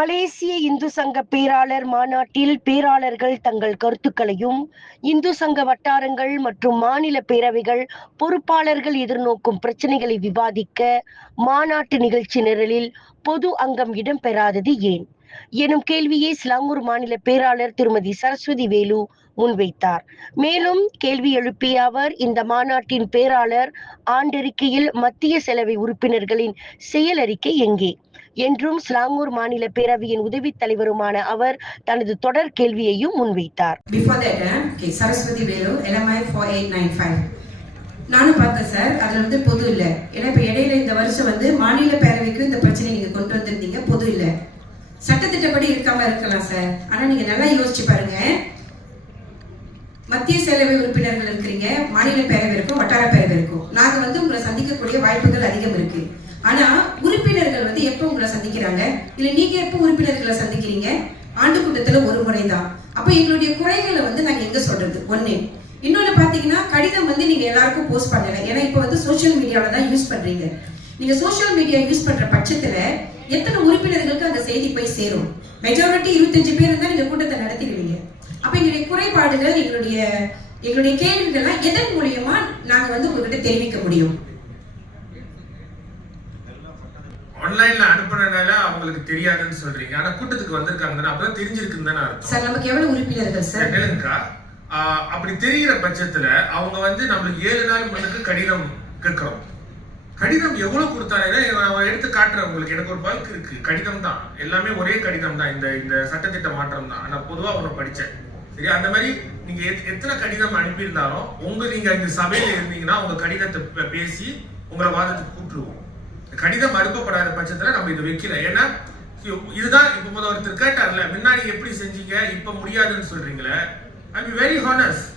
மலேசிய இந்து சங்க பேராளர் மாநாட்டில் பேராளர்கள் தங்கள் கருத்துக்களையும் இந்து சங்க வட்டாரங்கள் மற்றும் மாநில பேரவைகள் பொறுப்பாளர்கள் எதிர்நோக்கும் பிரச்சனைகளை விவாதிக்க மாநாட்டு நிகழ்ச்சி நிரலில் பொது அங்கம் இடம்பெறாதது ஏன்? எனும் கேள்வியை சிலாங்கூர் மாநில பேராளர் திருமதி சரஸ்வதி வேலு முன்வைத்தார். மேலும் கேள்வி எழுப்பிய அவர் இந்த மாநாட்டின் பேராளர் ஆண்டறிக்கையில் மத்திய செலவை உறுப்பினர்களின் செயலறிக்கை எங்கே? என்றும் ஸ்லாங்கூர் மாநில பேரவையின் உதவித் தலைவருமான அவர் தனது தொடர் கேள்வியையும் முன்வைத்தார். Eh? Saraswathi Velu four eight nine five நானும் பார்த்தேன் சார் அதில் வந்து பொது இல்லை. ஏன்னா இப்போ இடையில இந்த வருஷம் வந்து மாநில பேரவைக்கும் இந்த பிரச்சனை நீங்கள் கொண்டு வந்திருந்தீங்க பொது இல்லை. சட்டத்திட்டப்படி இருக்காம இருக்கலாம் சார் ஆனால் நீங்கள் நல்லா யோசிச்சு பாருங்க. மத்திய சேலவை உறுப்பினர்கள் இருக்கிறீங்க மாநில பேரவை இருக்கும் வட்டார பேரவை இருக்கும். நாங்கள் வந்து உங்களை சந்திக்கக்கூடிய வாய்ப்புகள் அதிகம் இருக்கு. ஆனா உறுப்பினர்கள் வந்து எப்போ உங்களை சந்திக்கிறாங்க. இல்ல நீங்க எப்போ உறுப்பினர்களை சந்திக்கிறீங்க? ஆண்டு கூட்டத்துல ஒரு முறை தான் அப்ப எங்களுடைய குறைகளை வந்து நாங்க எங்க சொல்றது? ஒண்ணு. இன்னொன்னு பாத்தீங்கன்னா கடிதம் வந்து நீங்க எல்லாருக்கும் போஸ்ட் பண்ணல ஏன்னா இப்போ வந்து சோஷியல் மீடியால தான் யூஸ் பண்றீங்க. நீங்க சோஷியல் மீடியா யூஸ் பண்ற பட்சத்துல எத்தனை உறுப்பினர்களுக்கு அந்த செய்தி போய் சேரும்? மெஜாரிட்டி இருபத்தஞ்சு பேர் இருந்தா நீங்க கூட்டத்தை நடத்திடுவீங்க. அப்ப எங்களுடைய குறைபாடுகள் எங்களுடைய எங்களுடைய கேள்விகள்லாம் எதன் மூலியமா நாங்க வந்து உங்ககிட்ட தெரிவிக்க முடியும்? ஆன்லைன்ல அவங்களுக்கு தெரியாதுன்னு சொல்றீங்க. ஆனா கூட்டத்துக்கு வந்திருக்காங்க அப்பதான் தெரிஞ்சிருக்குன்னு தானே அர்த்தம். சார் நமக்கு எவ்வளவு உறுப்பினர்கள் சார்? கேளுங்கக்கா அப்படி தெரிகிற பட்சத்துல அவங்க வந்து நம்மளுக்கு ஏழு நாள் முன்னுக்கு கடிதம் கேட்கிறோம். கடிதம் எவ்வளவு கொடுத்தாங்க நான் எடுத்து காட்டுறேன் உங்களுக்கு. எனக்கு ஒரு பல்க் இருக்கு. கடிதம் தான். எல்லாமே ஒரே கடிதம் தான். இந்த இந்த சட்டத்திட்ட மாற்றம் தான். நான் பொதுவா ஒன்று படிச்சேன். சரி அந்த மாதிரி நீங்க எத்- எத்தனை கடிதம் அனுப்பியிருந்தாலும் உங்க நீங்க இந்த சபையில இருந்தீங்கன்னா உங்க கடிதத்தை பேசி உங்களை வாதத்துக்கு கூப்பிட்டுருவோம் கடிதம் அனுப்பப்படாத பட்சத்துல நம்ம இதை வைக்கல. ஏன்னா இதுதான் இப்ப முதல் ஒருத்தர் கேட்டார்ல முன்னாடி எப்படி செஞ்சீங்க? இப்ப முடியாதுன்னு சொல்றீங்களே? ஐ பி வெரி ஹானஸ்ட்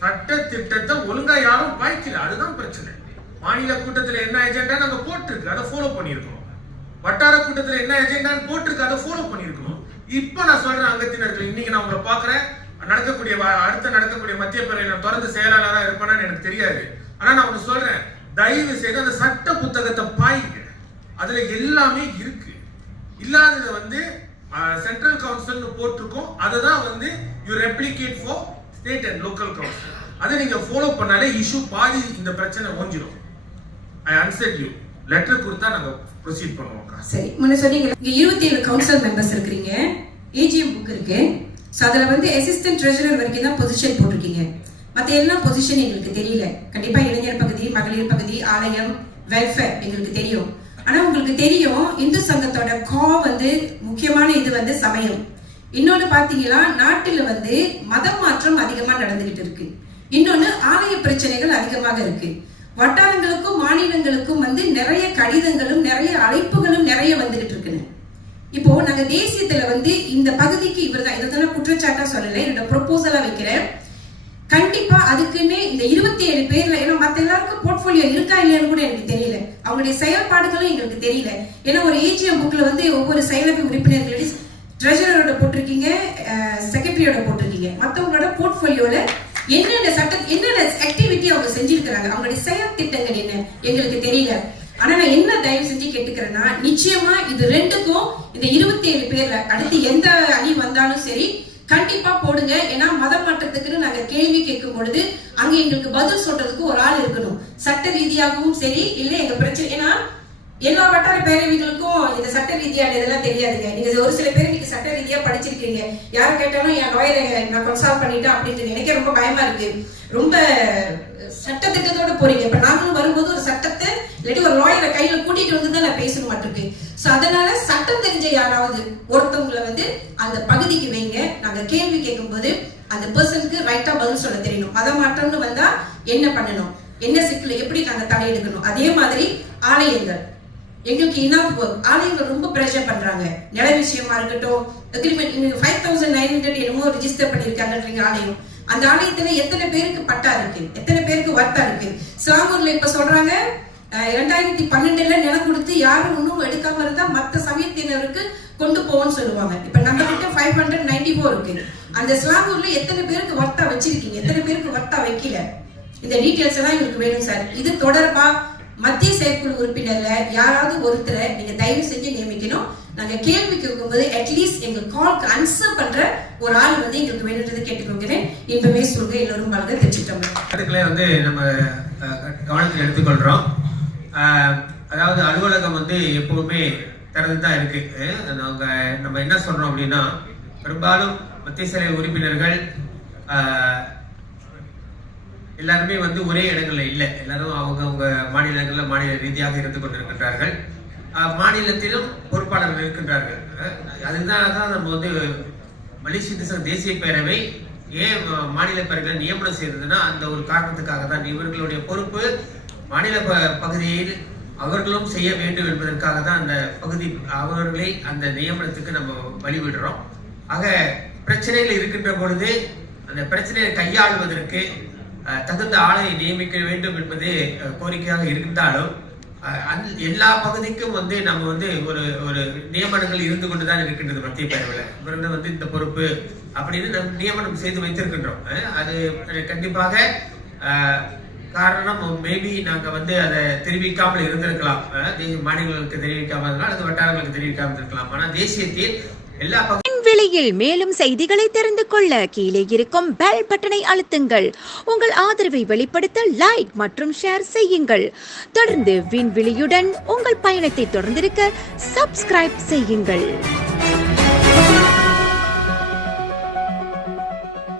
சட்ட திட்டத்தை ஒழுங்கா யாரும் பாய்க்கல அதுதான் பிரச்சனை. மாநில கூட்டத்தில் என்ன ஏஜெண்டா நாங்க போட்டிருக்கு. அதை ஃபாலோ பண்ணியிருக்கோம் வட்டார கூட்டத்தில் என்ன ஏஜெண்டான்னு போட்டிருக்கு. அதை ஃபாலோ பண்ணியிருக்கணும். இப்போ நான் சொல்றேன் அங்கத்தினர்கள் இன்னைக்கு நான் உங்களை பாக்குறேன் நடக்கக்கூடிய வ- அடுத்த நடக்கக்கூடிய மத்திய பேரவை நான் தொடர்ந்து செயலாளராக இருப்பேன்னு எனக்கு தெரியாது. ஆனா நான் ஒண்ணு சொல்றேன். தயவு செய்து அந்த சட்ட புத்தகத்தை பாய்ங்க அதுல எல்லாமே இருக்கு. இல்லாததை வந்து சென்ட்ரல் கவுன்சில்னு போட்டிருக்கோம். அதை தான் வந்து you replicate for state and local council அதை நீங்க ஃபாலோ பண்ணாலே இஷ்யூ பாதி இந்த பிரச்சனை ஓஞ்சிடும் ஐ அன்செட் யூ லெட்டர் கொடுத்தா நாங்க ப்ரொசீட் பண்ணுவோம் சரி முன்ன சொன்னீங்க இங்க இருபத்தி ஏழு கவுன்சில் மெம்பர்ஸ் இருக்கிறீங்க ஏஜிஎம் புக் இருக்கு. ஸோ அதில் வந்து அசிஸ்டன்ட் ட்ரெஷரர் வரைக்கும் தான் பொசிஷன் போட்டிருக்கீங்க. மற்ற எல்லா பொசிஷன் எங்களுக்கு தெரியல. கண்டிப்பாக இளைஞர் பகுதி மகளிர் பகுதி ஆலயம் வெல்ஃபேர் எங்களுக்கு தெரியும். ஆனா உங்களுக்கு தெரியும் இந்து சங்கத்தோட கா வந்து முக்கியமான இது வந்து சமயம். இன்னொன்னு பாத்தீங்கன்னா நாட்டுல வந்து மதம் மாற்றம் அதிகமா நடந்துகிட்டு இருக்கு. இன்னொன்னு ஆலய பிரச்சனைகள் அதிகமாக இருக்கு. வட்டாரங்களுக்கும் மாநிலங்களுக்கும் வந்து நிறைய கடிதங்களும் நிறைய அழைப்புகளும் நிறைய வந்துகிட்டு இருக்குன்னு. இப்போ நாங்க தேசியத்துல வந்து இந்த பகுதிக்கு இவர் தான் இதை குற்றச்சாட்டா சொல்லல. என்னோட ப்ரொபோசலா வைக்கிறேன். கண்டிப்பா அதுக்குன்னே இந்த இருபத்தி ஏழு பேர்ல ஏன்னா மத்த எல்லாருக்கும் போர்ட்போலியோ இருக்கா இல்லையான்னு கூட எனக்கு தெரியல. அவங்களுடைய செயல்பாடுகளும் எங்களுக்கு தெரியல. ஏன்னா ஒரு ஏஜிஎம் புக்ல வந்து ஒவ்வொரு செயலக உறுப்பினர்கள் ட்ரெஷரோட போட்டிருக்கீங்க செக்ரட்டரியோட போட்டிருக்கீங்க. மத்தவங்களோட போர்ட்போலியோல என்னென்ன சட்ட என்னென்ன ஆக்டிவிட்டி அவங்க செஞ்சிருக்கிறாங்க அவங்களுடைய செயல் திட்டங்கள் என்ன எங்களுக்கு தெரியல. ஆனா நான் என்ன தயவு செஞ்சு கேட்டுக்கிறேன்னா நிச்சயமா இது ரெண்டுக்கும் இந்த இருபத்தி ஏழு பேர்ல அடுத்து எந்த அணி வந்தாலும் சரி கண்டிப்பா போடுங்க. ஏன்னா மதம் மாற்றத்துக்குன்னு நாங்க கேள்வி கேட்கும் பொழுது அங்க எங்களுக்கு பதில் சொல்றதுக்கு ஒரு ஆள் இருக்கணும். சட்ட ரீதியாகவும் சரி இல்ல எங்க பிரச்சனை ஏன்னா எல்லா வட்டார பேரவைகளுக்கும் இந்த சட்ட ரீதியான இதெல்லாம் தெரியாதுங்க. நீங்க ஒரு சில பேர் நீங்க சட்ட ரீதியா படிச்சிருக்கீங்க. யார் கேட்டாலும் என் லாயரை நான் கன்சல்ட் பண்ணிட்டேன் அப்படின்னு எனக்கே ரொம்ப பயமா இருக்கு. ரொம்ப சட்ட திட்டத்தோட போறீங்க. இப்ப நாங்களும் வரும்போது ஒரு சட்டத்தை இல்லாட்டி ஒரு லாயரை கையில கூட்டிட்டு வந்து தான் நான் பேசணும் மாட்டிருக்கேன் ஸோ அதனால சட்டம் தெரிஞ்ச யாராவது ஒருத்தவங்களை வந்து அந்த பகுதிக்கு வைங்க. நாங்கள் கேள்வி கேட்கும்போது அந்த பர்சனுக்கு ரைட்டா பதில் சொல்ல தெரியணும். அதை மாற்றம்னு வந்தா என்ன பண்ணணும்? என்ன சிக்கல் எப்படி நாங்கள் தலையெடுக்கணும்? அதே மாதிரி ஆலயங்கள். எங்களுக்கு என்ன ஆலயங்கள் ரொம்ப ப்ரெஷர் பண்றாங்க. நில விஷயமா இருக்கட்டும் agreement five thousand nine hundred என்னமோ ரிஜிஸ்டர் பண்ணியிருக்காங்கன்றீங்க ஆலயம். அந்த ஆலயத்துல எத்தனை பேருக்கு பட்டா இருக்கு? எத்தனை பேருக்கு வர்த்தா இருக்கு? சாமூரில் இப்ப சொல்றாங்க இரண்டாயிரத்தி பன்னெண்டுல நிலம் கொடுத்து யாரும் இன்னும் எடுக்காம இருந்தா மத்த சமயத்தினருக்கு கொண்டு போவோம்னு சொல்லுவாங்க. இப்ப நம்ம கிட்ட ஃபைவ் ஹண்ட்ரட் நைன்டி ஃபோர் இருக்கு. அந்த ஸ்லாங்கூர்ல எத்தனை பேருக்கு வர்த்தா வச்சிருக்கீங்க? எத்தனை பேருக்கு வர்த்தா வைக்கல? இந்த டீட்டெயில்ஸ் எல்லாம் எங்களுக்கு வேணும் சார் இது தொடர்பா மத்திய செயற்குழு உறுப்பினர்ல யாராவது ஒருத்தரை நீங்க தயவு செஞ்சு நியமிக்கணும். நாங்க கேள்வி கேட்கும்போது அட்லீஸ்ட் எங்க கால்க்கு ஆன்சர் பண்ற ஒரு ஆள் வந்து எங்களுக்கு வேணுன்றது கேட்டுக்கொள்கிறேன். இப்பவே சொல்ற எல்லோரும் வளர்ந்து தெரிஞ்சுக்கிட்டோம். வந்து நம்ம கவனத்தில் எடுத்துக்கொள்றோம். அதாவது அலுவலகம் வந்து எப்பவுமே திறந்து தான் இருக்கு நாங்கள் நம்ம என்ன சொல்றோம் அப்படின்னா பெரும்பாலும் மத்திய சிலை உறுப்பினர்கள் எல்லாருமே வந்து ஒரே இடங்களில் இல்லை. எல்லாரும் அவங்க அவங்க மாநிலங்களில் மாநில ரீதியாக இருந்து கொண்டிருக்கின்றார்கள். மாநிலத்திலும் பொறுப்பாளர்கள் இருக்கின்றார்கள். அதுதான் தான் நம்ம வந்து மலேசிய தேச தேசிய பேரவை ஏன் மாநில பேரவை நியமனம் செய்ததுன்னா அந்த ஒரு காரணத்துக்காக தான் இவர்களுடைய பொறுப்பு மாநில ப- பகுதியில் அவர்களும் செய்ய வேண்டும் என்பதற்காக தான் அந்த பகுதி அவர்களை அந்த நியமனத்துக்கு நம்ம வழிவிடுறோம். ஆக பிரச்சனைகள் இருக்கின்ற பொழுது அந்த பிரச்சனையை கையாளுவதற்கு தகுந்த ஆளை நியமிக்க வேண்டும் என்பது கோரிக்கையாக இருந்தாலும் எல்லா பகுதிக்கும் வந்து நம்ம வந்து ஒரு ஒரு நியமனங்கள் இருந்து கொண்டுதான் இருக்கின்றது மத்திய பேரவையில். இவர்கள் வந்து இந்த பொறுப்பு அப்படின்னு நம் நியமனம் செய்து வைத்திருக்கின்றோம். அது கண்டிப்பாக காரணம் மேபி நாங்க வந்து அதை தெரிவிக்காமல் இருந்திருக்கலாம். மாநிலங்களுக்கு தெரிவிக்காமல் இருக்கலாம் அது வட்டாரங்களுக்கு தெரிவிக்காமல் இருக்கலாம் ஆனா தேசியத்தில் எல்லா பகுதி மேலும் செய்திகளை தெரிந்து கொள்ள கீழே இருக்கும் பெல் பட்டனை அழுத்துங்கள். உங்கள் ஆதரவை வெளிப்படுத்த லைக் மற்றும் ஷேர் செய்யுங்கள். தொடர்ந்து விண்வெளியுடன் உங்கள் பயணத்தை தொடர்ந்திருக்க சப்ஸ்கிரைப் செய்யுங்கள்.